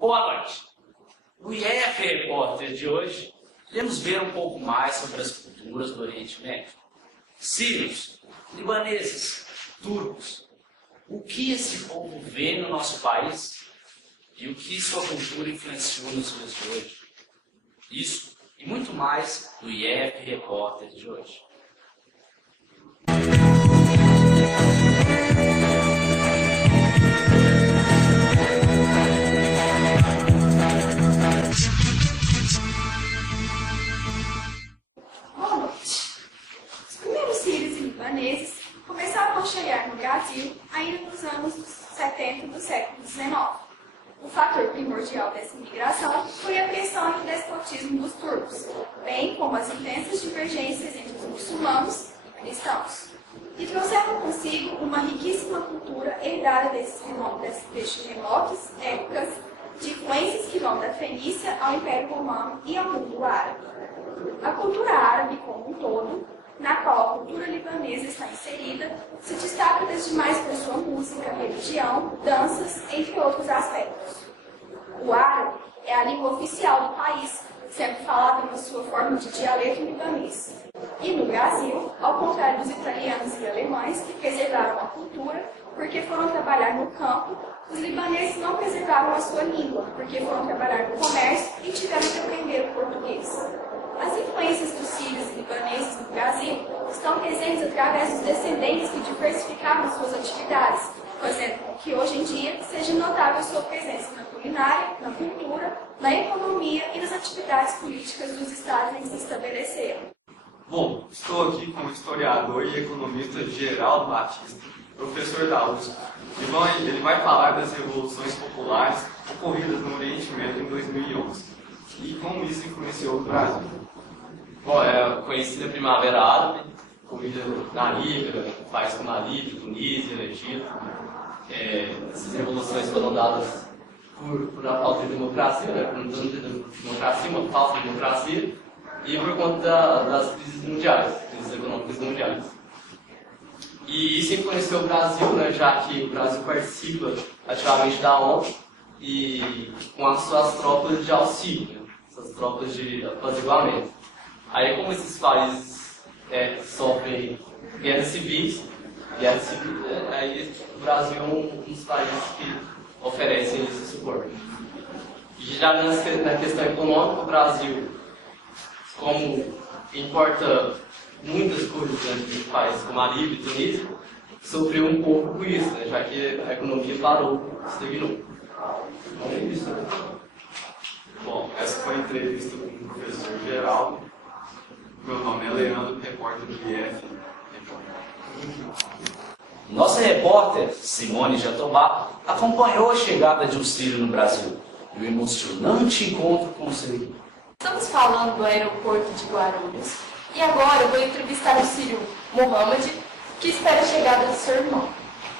Boa noite. No IF Repórter de hoje, iremos ver um pouco mais sobre as culturas do Oriente Médio. Sírios, libaneses, turcos. O que esse povo vê no nosso país e o que sua cultura influenciou nos dias de hoje. Isso e muito mais no IF Repórter de hoje. Boa noite. Os primeiros sírios e libaneses começaram a chegar no Brasil ainda nos anos 70 do século XIX. O fator primordial dessa imigração foi a pressão e o despotismo dos turcos, bem como as intensas divergências entre os muçulmanos e cristãos, e trouxeram consigo uma riquíssima cultura herdada destas remotas épocas de influências que vão da Fenícia ao Império Romano e ao mundo árabe. A cultura árabe como um todo, na qual a cultura libanesa está inserida, se destaca das demais por sua música, religião, danças, entre outros aspectos. O árabe é a língua oficial do país, sendo falada na sua forma de dialeto libanês. E no Brasil, ao contrário dos italianos e alemães, que preservaram a cultura porque foram trabalhar no campo, os libaneses não preservaram a sua língua, porque foram trabalhar no comércio e tiveram que aprender o português. As influências dos sírios e libaneses no Brasil estão presentes através dos descendentes que diversificaram suas atividades, fazendo com que hoje em dia seja notável sua presença na culinária, na cultura, na economia e nas atividades políticas dos estados em que se estabeleceram. Bom, estou aqui com o historiador e economista Geraldo Batista, professor da USP. Ele vai falar das revoluções populares ocorridas no Oriente Médio em 2011 e como isso influenciou o Brasil. Bom, é a conhecida Primavera Árabe, ocorrida na Líbia, países como a Líbia, Tunísia, Egito. Essas revoluções foram dadas por uma falta de democracia, por uma falta de democracia, e por conta das crises mundiais, crises econômicas mundiais. E isso influenciou o Brasil, já que o Brasil participa ativamente da ONU e com as suas tropas de auxílio, essas tropas de apaziguamento. Aí, como esses países sofrem guerras civis, aí o Brasil é um dos países que oferecem esse suporte. E já na questão econômica, o Brasil, como importa muitas coisas de países como a Líbia e Tunísia, sofreu um pouco com isso, já que a economia parou, estagnou. Então é isso. Bom, essa foi a entrevista com o professor Geraldo. Meu nome é Leandro, repórter do IF. Nossa repórter, Simone Jatobá, acompanhou a chegada de um sírio no Brasil e o emocionante encontro com o sírio. Estamos falando do aeroporto de Guarulhos e agora eu vou entrevistar o sírio Mohamed, que espera a chegada de seu irmão.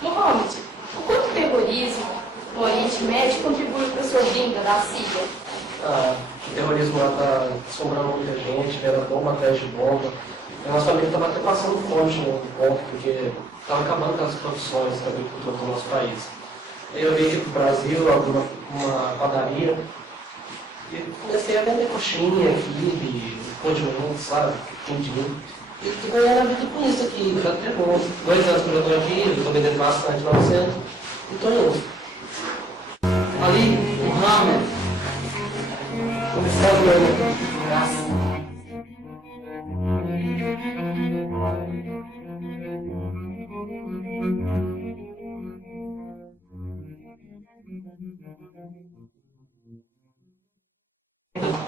Mohamed, o quanto o terrorismo no Oriente Médio contribui para a sua vinda da Síria? O terrorismo lá está assombrando muita gente, vendo bomba atrás de bomba. A nossa família estava até passando fome no ponto, porque estava acabando com as produções da agricultura do nosso país. Aí eu vim aqui para o Brasil, abri uma padaria, e comecei a vender coxinha, quibe, pão de mel, sabe, quindim. E estou ganhando a vida com isso aqui, já tem bom. 2 anos que eu já estou aqui, estou vendendo bastante lá no centro, e estou indo. Ali, o Hammer.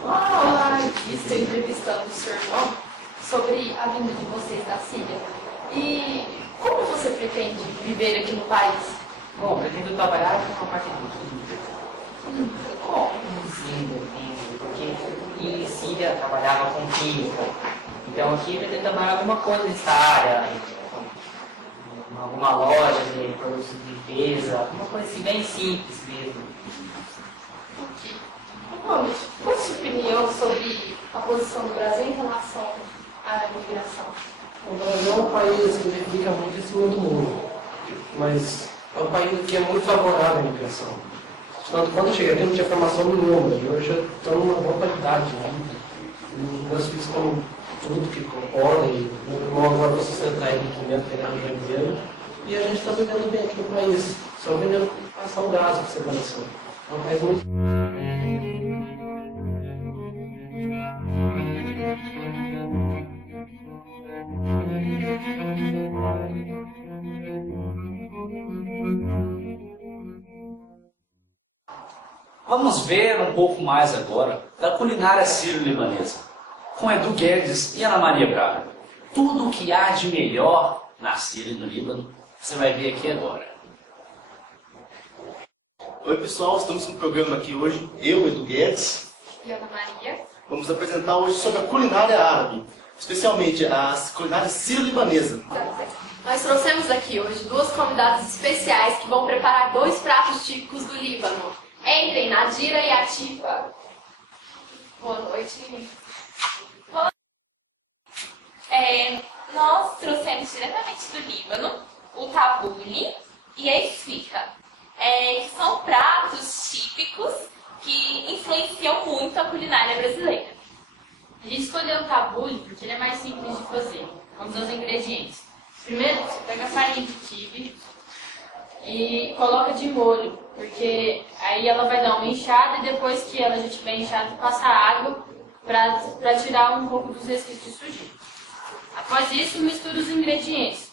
Olá, estou entrevistando o seu irmão sobre a vinda de vocês da Síria. E como você pretende viver aqui no país? Bom, pretendo trabalhar com uma parte do Como? porque em Síria trabalhava com química. Então aqui pretendo trabalhar alguma coisa nessa área, alguma loja de produtos de limpeza, uma coisa assim bem simples mesmo. Ok. Mohamed, qual a sua opinião sobre a posição do Brasil em relação à imigração? O Brasil é um país que fica muito em cima do mundo, mas é um país que é muito favorável à imigração. Quando eu cheguei aqui, não tinha formação nenhuma. E hoje eu estou numa boa qualidade de vida. E meus filhos comem tudo que podem. Meu irmão agora vai sustentar enriquecimento, que ele é engenheiro. E a gente está vivendo bem aqui no país. Só vendendo passar o gás para você conhecer. É um país muito. Vamos ver um pouco mais agora da culinária sírio-libanesa, com Edu Guedes e Ana Maria Braga. Tudo o que há de melhor na Síria e no Líbano, você vai ver aqui agora. Oi pessoal, estamos com um programa aqui hoje, eu, Edu Guedes, E Ana Maria. vamos apresentar hoje sobre a culinária árabe, especialmente a culinária sírio-libanesa. Nós trouxemos aqui hoje duas convidadas especiais que vão preparar dois pratos típicos do Líbano. Entrem, Nadira e Atifa. Boa noite. Nós trouxemos diretamente do Líbano o tabule e a esfirra, que são pratos típicos que influenciam muito a culinária brasileira. A gente escolheu o tabule porque ele é mais simples de fazer. Vamos aos ingredientes. Primeiro, você pega a farinha de quibe e coloca de molho, porque aí ela vai dar uma inchada e depois que ela já estiver inchada, passa água para tirar um pouco dos resquícios de sujeira. Após isso, mistura os ingredientes.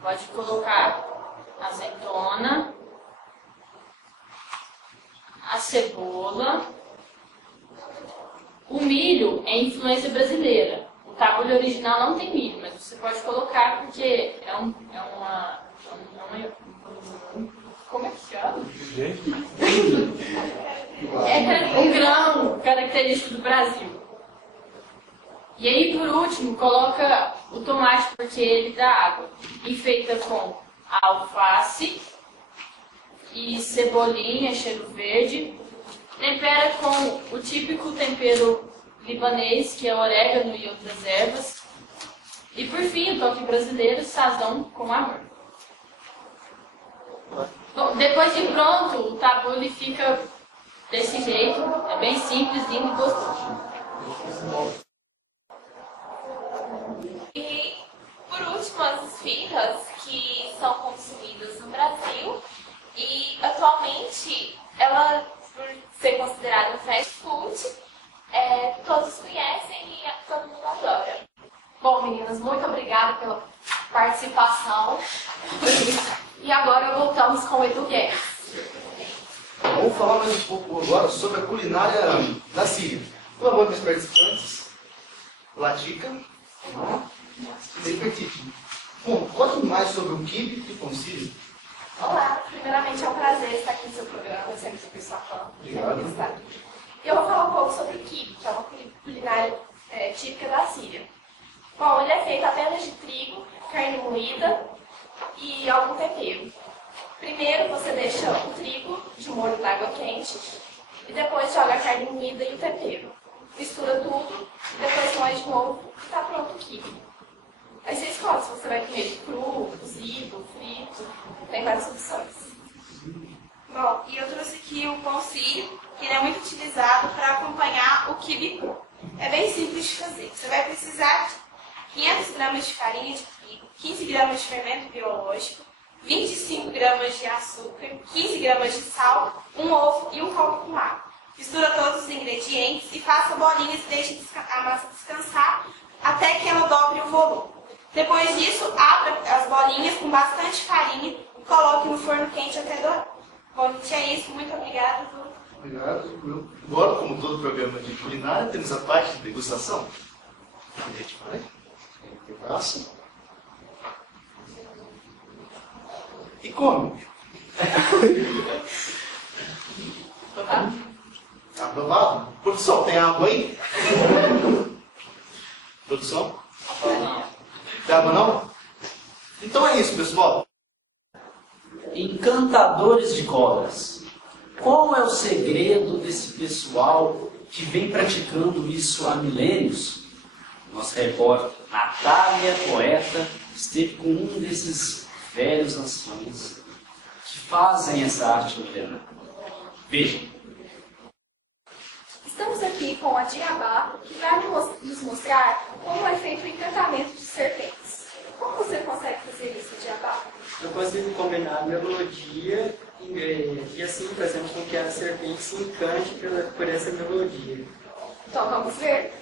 Pode colocar azeitona, a cebola. O milho é influência brasileira. O tabule original não tem milho, mas você pode colocar porque como é que chama? É um grão característico do Brasil. E aí, por último, coloca o tomate, porque ele dá água. Enfeita com alface e cebolinha, cheiro verde. Tempera com o típico tempero libanês, que é orégano e outras ervas. E por fim, o toque brasileiro, sazão com amor. Bom, depois de pronto, o tabule fica desse jeito. É bem simples, lindo e gostoso. E, por último, as esfirras, que são consumidas no Brasil. E, atualmente, ela, por ser considerada um fast food, todos conhecem e todo mundo adora. Bom, meninas, muito obrigada pela participação. E agora voltamos com o Edu Guedes. Vamos falar mais um pouco agora sobre a culinária da Síria. Por favor, meus participantes, Latica e Nefertiti. Bom, conte mais sobre o quibe e pão sírio. Olá, primeiramente é um prazer estar aqui no seu programa, eu sempre fui sua fã. Obrigado. E eu vou falar um pouco sobre o quibe, que é uma culinária típica da Síria. Bom, ele é feito apenas de trigo, carne moída e algum tempero. Primeiro você deixa o trigo de molho na água quente e depois joga a carne moída e o tempero. Mistura tudo, depois moe de novo e está pronto o quibe. Aí você escolhe se você vai comer ele cru, cozido, frito, tem várias opções. Bom, e eu trouxe aqui o pão sírio, que ele é muito utilizado para acompanhar o quibe cru. É bem simples de fazer. Você vai precisar de 500 gramas de farinha de trigo, 15 gramas de fermento biológico, 25 gramas de açúcar, 15 gramas de sal, um ovo e um copo com água. Mistura todos os ingredientes e faça bolinhas e deixe a massa descansar até que ela dobre o volume. Depois disso, abra as bolinhas com bastante farinha e coloque no forno quente até dourar. Bom, gente, é isso. Muito obrigada. Obrigado. Agora, como todo programa de culinária, temos a parte de degustação. A gente vai, passa e come. Aprovado? Produção, tem água aí? Produção? Tem água não? Então é isso, pessoal. Encantadores de cobras. Qual é o segredo desse pessoal que vem praticando isso há milênios? Nossa repórter Natália, poeta, esteve com um desses velhos anciões que fazem essa arte milenar. Veja. Estamos aqui com a Djabá, que vai nos mostrar como é feito o encantamento de serpentes. Como você consegue fazer isso, Djabá? Eu consigo combinar a melodia e assim fazemos com que a serpente se encante por essa melodia. Então vamos ver?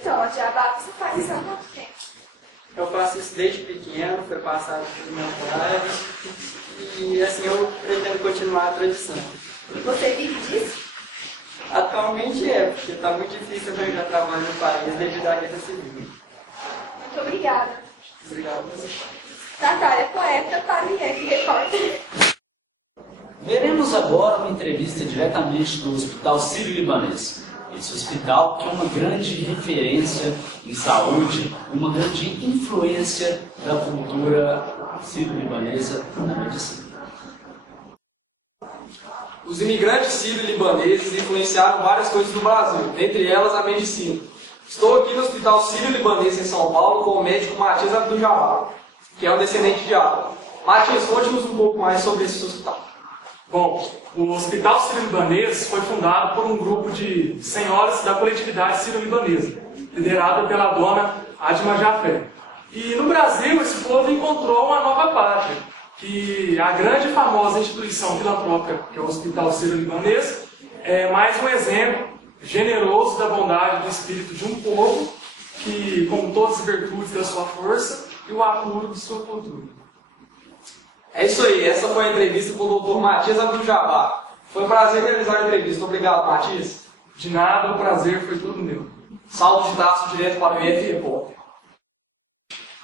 Então, Djabá, você faz isso há quanto tempo? Eu faço isso desde pequeno, foi passado por meu pai e assim eu pretendo continuar a tradição. Você vive disso? Atualmente porque está muito difícil arranjar trabalho no país devido à guerra civil. Muito obrigada. Obrigado a você. Natália, poeta, para o IF Repórter. Veremos agora uma entrevista diretamente do Hospital Sírio-Libanês. Esse hospital que é uma grande referência em saúde, uma grande influência da cultura sírio-libanesa na medicina. Os imigrantes sírio-libaneses influenciaram várias coisas no Brasil, dentre elas a medicina. Estou aqui no Hospital Sírio-Libanês em São Paulo com o médico Matias Abdul-Jabbar, que é um descendente de árabe. Matias, conte-nos um pouco mais sobre esse hospital. Bom, o Hospital Sírio-Libanês foi fundado por um grupo de senhoras da coletividade sírio-libanesa, liderada pela dona Adma Jafé. E no Brasil, esse povo encontrou uma nova pátria, que a grande e famosa instituição filantrópica, que é o Hospital Sírio-Libanês, é mais um exemplo generoso da bondade do espírito de um povo que, com todas as virtudes da sua força e o apuro de sua cultura. É isso aí, essa foi a entrevista com o Dr. Matias Abdul-Jabbar. Foi um prazer realizar a entrevista. Obrigado, Matias. De nada, o prazer foi todo meu. Salve de taço direto para o IF Repórter.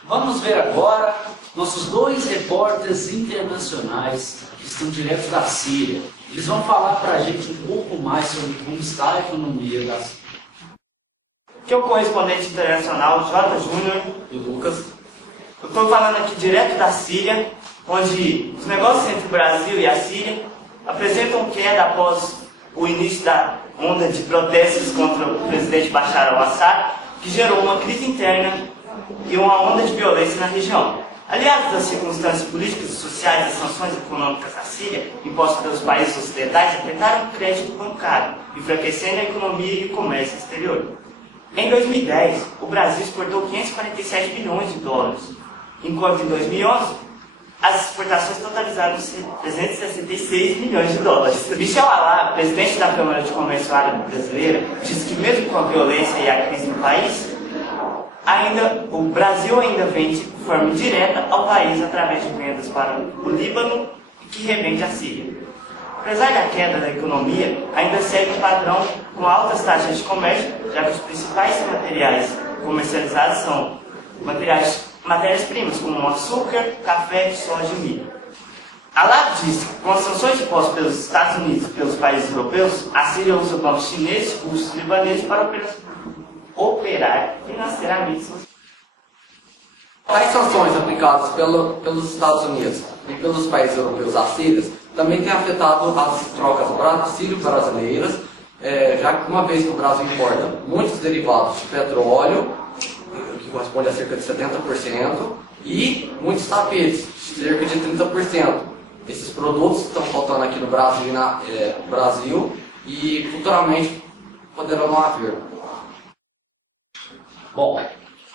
Vamos ver agora nossos dois repórteres internacionais que estão direto da Síria. Eles vão falar para a gente um pouco mais sobre como está a economia da Síria. Aqui é o correspondente internacional J. Júnior e Lucas. Eu estou falando aqui direto da Síria, onde os negócios entre o Brasil e a Síria apresentam queda após o início da onda de protestos contra o presidente Bashar al-Assad, que gerou uma crise interna e uma onda de violência na região. Aliados das circunstâncias políticas e sociais das sanções econômicas à Síria, impostas pelos países ocidentais, afetaram o crédito bancário, enfraquecendo a economia e o comércio exterior. Em 2010, o Brasil exportou 547 bilhões de dólares, enquanto em 2011, as exportações totalizaram 366 milhões de dólares. Michel Alá, presidente da Câmara de Comércio Árabe Brasileira, disse que mesmo com a violência e a crise no país, o Brasil ainda vende de forma indireta ao país através de vendas para o Líbano, que revende a Síria. Apesar da queda da economia, ainda segue um padrão com altas taxas de comércio, já que os principais materiais comercializados são matérias-primas como açúcar, café, soja e milho. Alá disse que com as sanções impostas pelos Estados Unidos e pelos países europeus, a Síria usa bancos chineses, russos e libaneses para operar financeiramente. As sanções aplicadas pelos Estados Unidos e pelos países europeus à Síria também têm afetado as trocas sírio-brasileiras, já que uma vez que o Brasil importa muitos derivados de petróleo, que corresponde a cerca de 70%, e muitos tapetes, cerca de 30%. Esses produtos estão faltando aqui no Brasil e futuramente poderão não haver. Bom,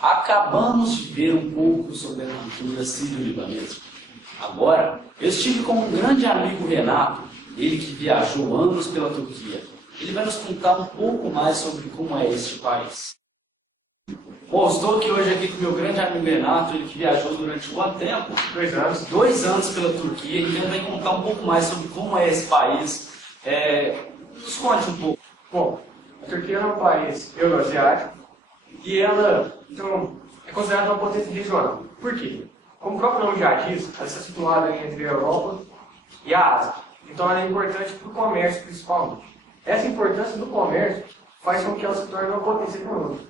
acabamos de ver um pouco sobre a cultura sírio-libanesa. Agora, eu estive com um grande amigo Renato, ele que viajou anos pela Turquia. Ele vai nos contar um pouco mais sobre como é este país. Bom, estou aqui com meu grande amigo Renato, ele que viajou durante quanto tempo? 2 anos. 2 anos pela Turquia, então ele vai contar um pouco mais sobre como é esse país. Nos conte um pouco. Bom, A Turquia é um país euroasiático e ela, então, é considerada uma potência regional. Por quê? Como o próprio nome já diz, ela está situada entre a Europa e a Ásia. Então ela é importante para o comércio, principalmente. Essa importância do comércio faz com que ela se torne uma potência econômica.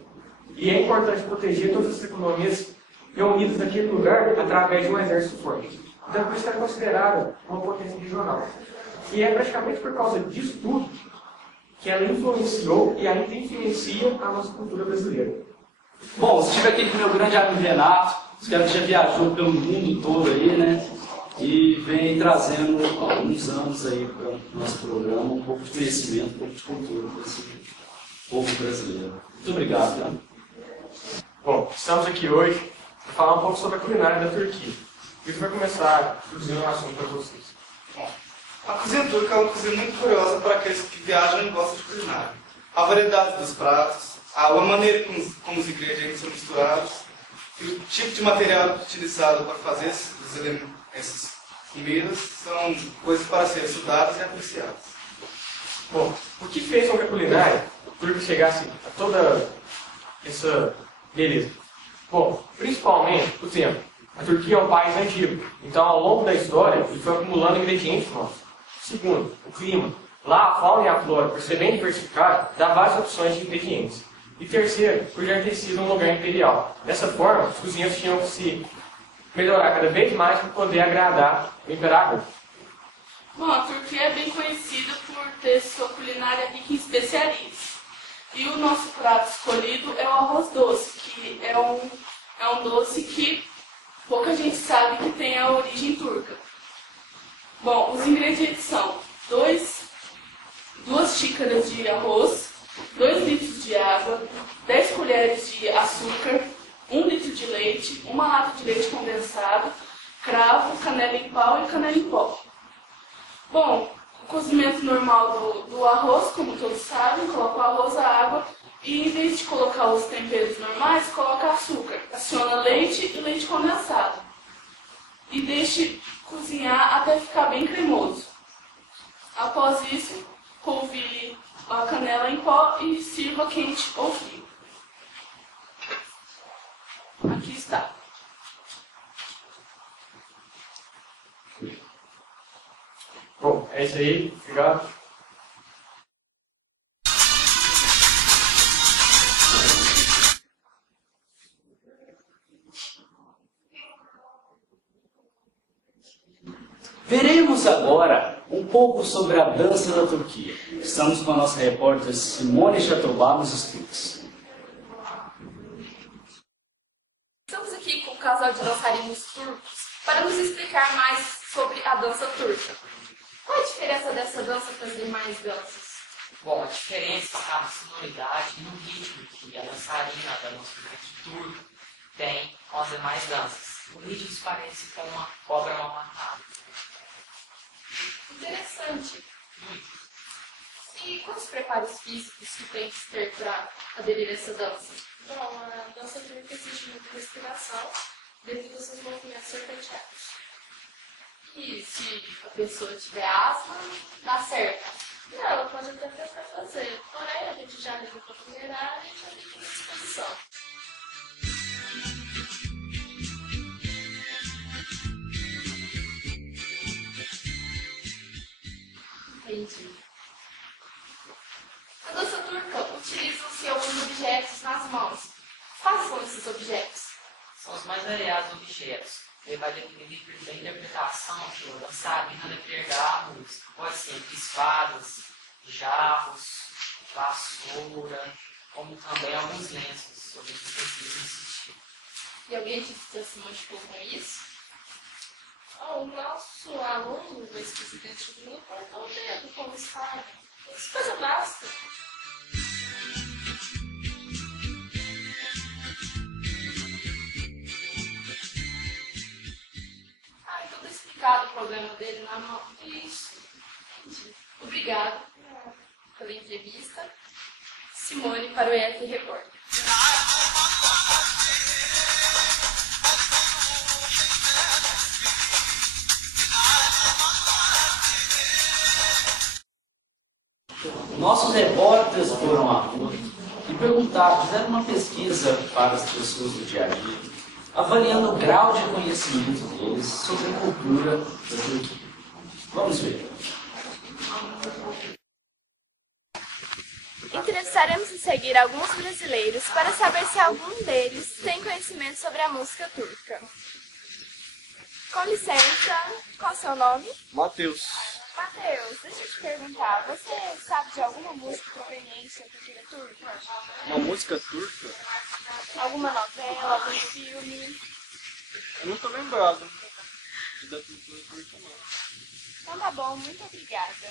E é importante proteger todas as economias reunidas naquele lugar através de um exército forte. Então por isso ela é considerada uma potência regional. E é praticamente por causa disso tudo que ela influenciou e ainda influencia a nossa cultura brasileira. Bom, eu estive aqui com meu grande amigo Renato, esse cara que já viajou pelo mundo todo aí, né? E vem trazendo há alguns anos aí para o nosso programa um pouco de conhecimento, um pouco de cultura para esse povo brasileiro. Muito obrigado, cara. Bom, estamos aqui hoje para falar um pouco sobre a culinária da Turquia. E isso vai começar introduzindo um assunto para vocês. A cozinha turca é uma cozinha muito curiosa para aqueles que viajam e gostam de culinária. A variedade dos pratos, a maneira como os ingredientes são misturados, e o tipo de material utilizado para fazer essas comidas são coisas para serem estudadas e apreciadas. Bom, o que fez com que a culinária turca chegasse a toda essa beleza? Bom, principalmente o tempo. A Turquia é um país antigo, então ao longo da história ele foi acumulando ingredientes novos. Segundo, o clima. Lá a fauna e a flora, por ser bem diversificada, dá várias opções de ingredientes. E terceiro, por já ter sido um lugar imperial. Dessa forma, os cozinheiros tinham que se melhorar cada vez mais para poder agradar o imperador. Bom, a Turquia é bem conhecida por ter sua culinária rica em especiarias. E o nosso prato escolhido é o arroz doce, que é um doce que pouca gente sabe que tem a origem turca. Bom, os ingredientes são 2 xícaras de arroz, 2 litros de água, 10 colheres de açúcar, 1 litro de leite, uma lata de leite condensado, cravo, canela em pau e canela em pó. Bom, o cozimento normal do arroz, como todos sabem, coloca o arroz, a água e em vez de colocar os temperos normais, coloca açúcar, adiciona leite e leite condensado. E deixe cozinhar até ficar bem cremoso. Após isso, polvilhe a canela em pó e sirva quente ou frio. Aqui está. Bom, é isso aí. Obrigado. Veremos agora um pouco sobre a dança da Turquia. Estamos com a nossa repórter Simone Jatobá nos estúdios. Estamos aqui com um casal de dançarinos turcos para nos explicar mais sobre a dança turca. Qual a diferença dessa dança para as demais danças? Bom, a diferença está na sonoridade e no ritmo que a dançarina da nossa turca tem com as demais danças. O ritmo se parece com uma cobra mal matada. Interessante. E quais preparos físicos que tem que ter para aderir a essa dança? Bom, a dança turca exige muita respiração devido aos seus movimentos serpenteados. E se a pessoa tiver asma, dá certo? Não, ela pode até tentar fazer, porém a gente já liga para a funerária e já liga à disposição. Entendi. A dança turca utiliza-se alguns objetos nas mãos. Quais são esses objetos? São os mais variados objetos. Ele vai depender da interpretação que o dançarino deve entregar à música. Pode ser entre espadas, jarros, vassoura, como também alguns lenços, sobre os utensílios nesse tipo. E alguém que já se machucou com isso? O nosso aluno, o ex-presidente do grupo, cortou o dedo como espada. Isso coisa basta. Então tá explicado o problema dele na mão. Isso. Entendi. Obrigada pela entrevista. Simone para o EF Repórter. nossos repórteres foram à rua e perguntaram, fizeram uma pesquisa para as pessoas do dia a dia, avaliando o grau de conhecimento deles sobre a cultura da Turquia. Vamos ver. Entrevistaremos em seguir alguns brasileiros para saber se algum deles tem conhecimento sobre a música turca. Com licença, qual é o seu nome? Matheus. Matheus, deixa eu te perguntar, você sabe de alguma música proveniente da cultura turca? Uma música turca? Alguma novela, algum filme? Eu não tô lembrado da cultura turca, não. Então tá bom, muito obrigada.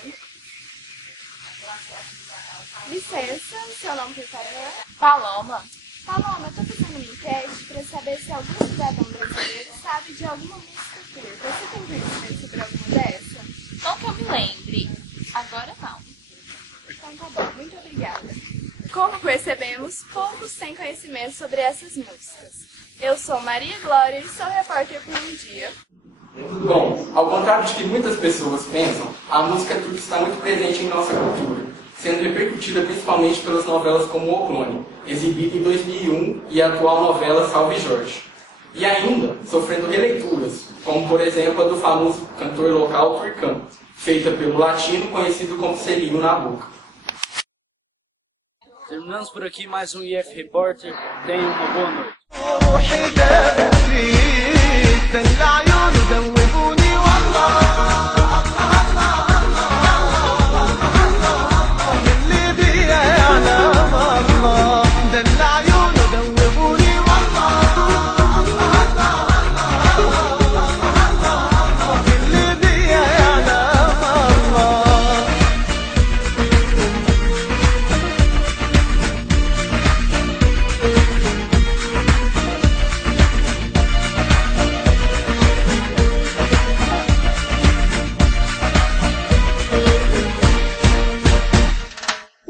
Licença, seu nome por favor? Paloma. Paloma, eu tô fazendo uma enquete para saber se algum cidadão brasileiro sabe de alguma música turca. Você tem conhecimento sobre alguma dessa? Não que eu me lembre. Agora não. Então tá bom, muito obrigada. Como percebemos, poucos têm conhecimento sobre essas músicas. Eu sou Maria Glória e sou repórter por um dia. Bom, ao contrário de que muitas pessoas pensam, a música turca está muito presente em nossa cultura, sendo repercutida principalmente pelas novelas como O Clone, exibida em 2001, e a atual novela Salve Jorge. E ainda sofrendo releituras, como por exemplo a do famoso cantor local Turcã, feita pelo latino conhecido como Selinho Nabuco. Terminamos por aqui mais um IF Repórter. Tenha uma boa noite.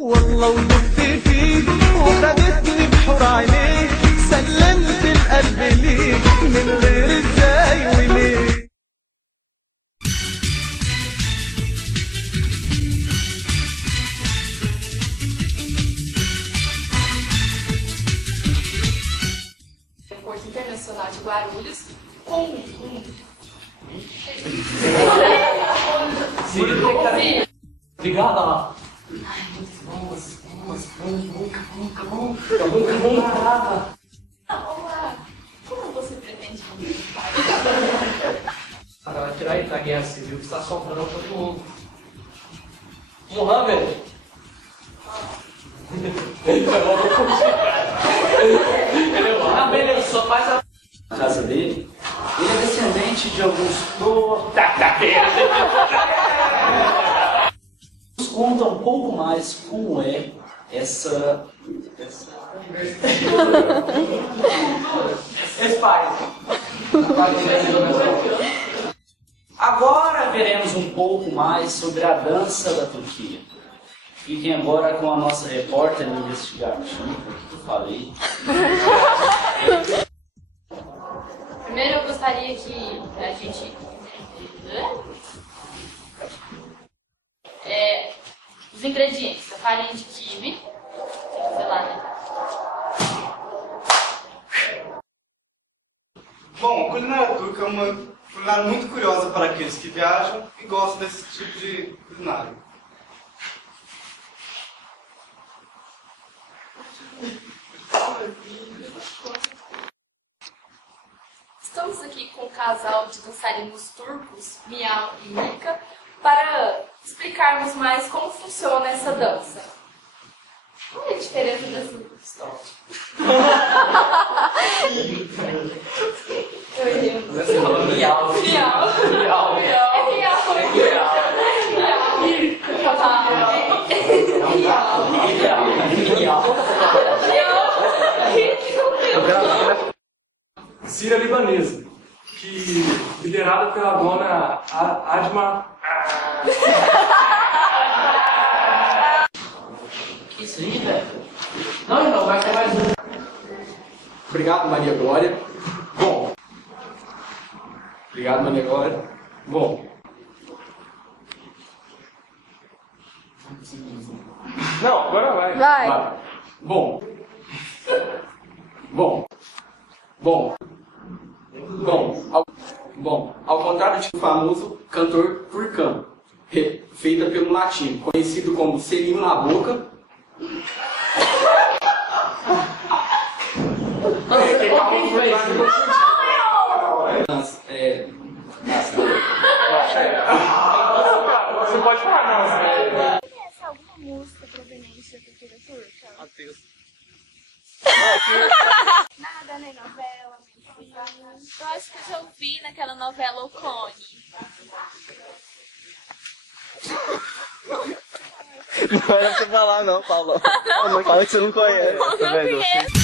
والله ودقت فيك وخدتني بحور عينيك سلمت القلب ليك من غير ازاي وليه. Aeroporto Internacional de Guarulhos com Obrigado, Ana. Ai, muito boas, nunca. Olá, como você pretende Para tirar aí da guerra civil que está assombrando todo mundo. Mohamed! Ah, beleza, só faz a casa dele. Ele é descendente de alguns Nos conta um pouco mais como é essa Agora veremos um pouco mais sobre a dança da Turquia. Fiquem agora com a nossa repórter investigativa, que eu falei. Primeiro eu gostaria que a gente... os ingredientes, a farinha de quibe, sei lá, né? Bom, a culinária turca é uma culinária muito curiosa para aqueles que viajam e gostam desse tipo de culinária. Estamos aqui com um casal de dançarinos turcos, Miau e Mika, para explicarmos mais como funciona essa dança. Qual é a diferença dessa história? Eu errei. Miau. Síria libanesa, que liderada pela dona Adma. Que isso aí, velho? Não, vai ter mais um. Obrigado, Maria Glória. Bom. Obrigado, Maria Glória. Bom. Não, agora vai. Vai. Ao contrário de um famoso cantor turcano, feita pelo latino, conhecido como selinho na boca. Você pode falar, não. Conhece alguma música proveniente da cultura turca? Matheus. Nada, nem novela, nem filme. Eu acho que eu já ouvi naquela novela O Clone. Não era pra você falar não, Paulo. Fala que você não conhece. Eu não conheço.